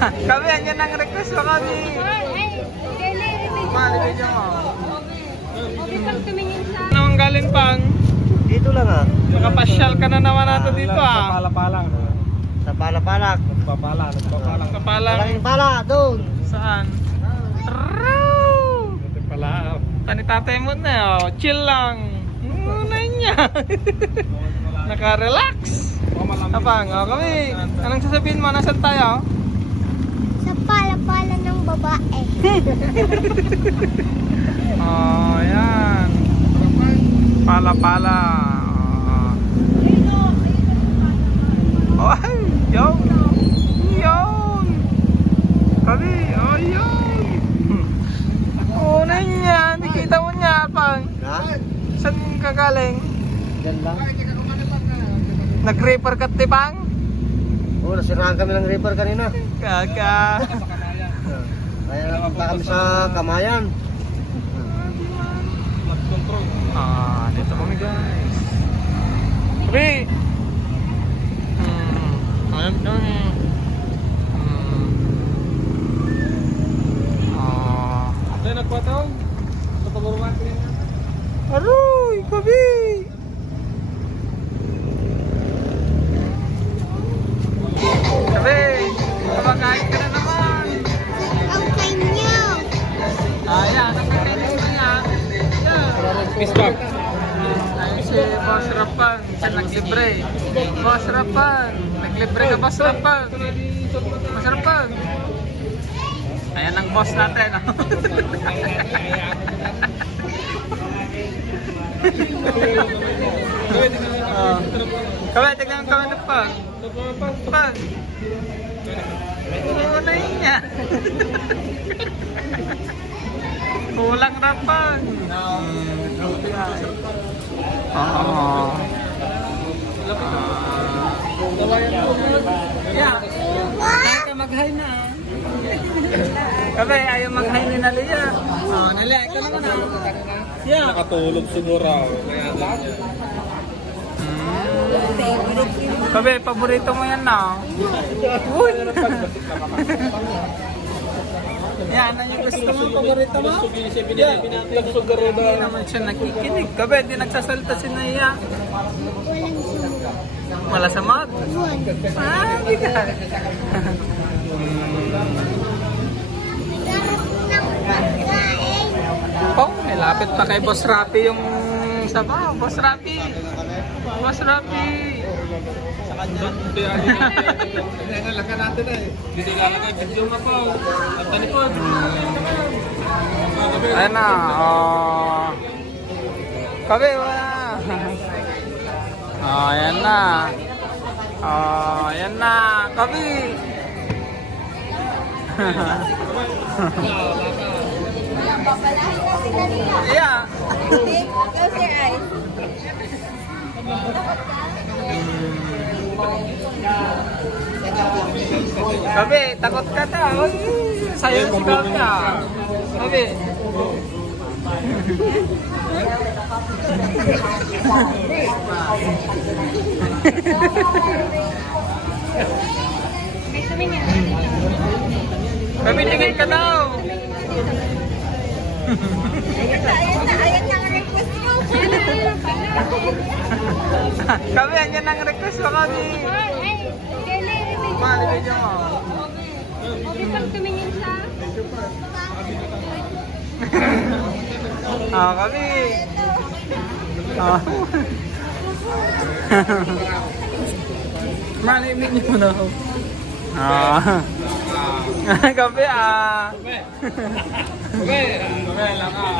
Kami, yan ang request mo kami. Malibig mo. Anong galing pang? Dito lang ah. Nakapasyal ka na naman nato dito Sa ah. pala-palang. Sa palapalak. Nagpapalang. Kapalang. Malaking pala, doon. Saan? Arrow! Nagpala. Tani tatay mo na, oh. Chill lang. Muna niya. Naka-relax. Apang, oh, kami. Anong sasabihin mo? Nasaan tayo? Sa pala-pala ng babae. Oh, yan. Pala-pala. Oh, ay, yun. Yun. Kami, oh, yun. Una niya, nakita mo niya, Apang. Ha? Saan ka galing? Diyan lang. Nag-reaper ka, Tipang? Oo, nasiraan kami ng river kanina. Kaka. Kaya napunta kami sa Kamayan. Ah, dito kami guys. Kami. Ayan kami. Ah. Ay, nagpataw. Sa pagurman ko yan. Aroy, kami. Kami. Kumakain ka na naman. Ang kanyo. Ayan, ang kakainin mo yan. Yan. Peace bag. Ayun si Boss Rapan, siya naglibre. Boss Rapan, naglibre ka Boss Rapan. Boss Rapan. Ayan ang boss natin. Kami, tignan kami na pa. Pag. Ano yun niya? Kulang Rapan. Oo. Yeah. Kaya ka mag-hi na. Kabe, ayaw mag-hi ni Nalia. Oh, Nalia, ikaw naman ah. Yeah. Nakatulog siguro ako. Kaya lang. Kabe, paborito mo yan na. Uy! Yan, ano yung gusto mo? Paborito mo? Hindi naman siya nakikinig. Kabe, di nagsasalita si Naya. Wala sa mag? Ah, hindi ka. Sarap ng pagkain. Oh, may lapit pa kay Boss Rapi yung sabaw. Boss Rapi! Boss Rapi! Nalaka natin eh. Hindi lalagay video nga pa. At talikod. Ayan na. Oh. Kabe, wala. Oh, ayan na. Oh, ayan na. Kabe. Yeah. Close your eyes. Kabe, takot ka ta. Sayo sigaw ka. Kabe. Kabe, tingin ka daw. Ayan na ang request mo. Kami, yan ang request mo kami. Malibig mo. Tumingin siya. Ah, kami. Ah. Malibig mo na ako. Ah. Kape ah. Okay lang ah.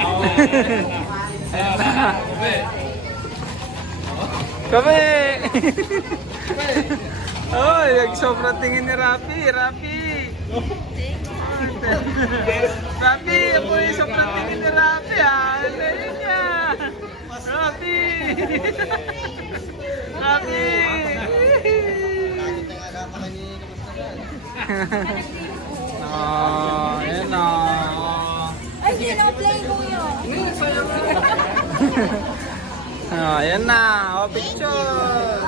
Kape. Oh, yung sobrang tingin ni Rapi. Rapi, ako yung sobrang tingin ni Rapi ah. Ano yun niya? Rapi. Rapi. Oh, ayan o. Ay, sino-play ko yun? Oh, ayan na. Oh, picture.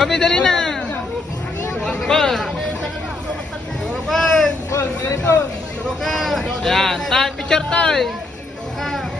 Kami, dali na. Pon. Pon, ganito. Turo ka. Ayan, tayo, picture tayo. Turo ka.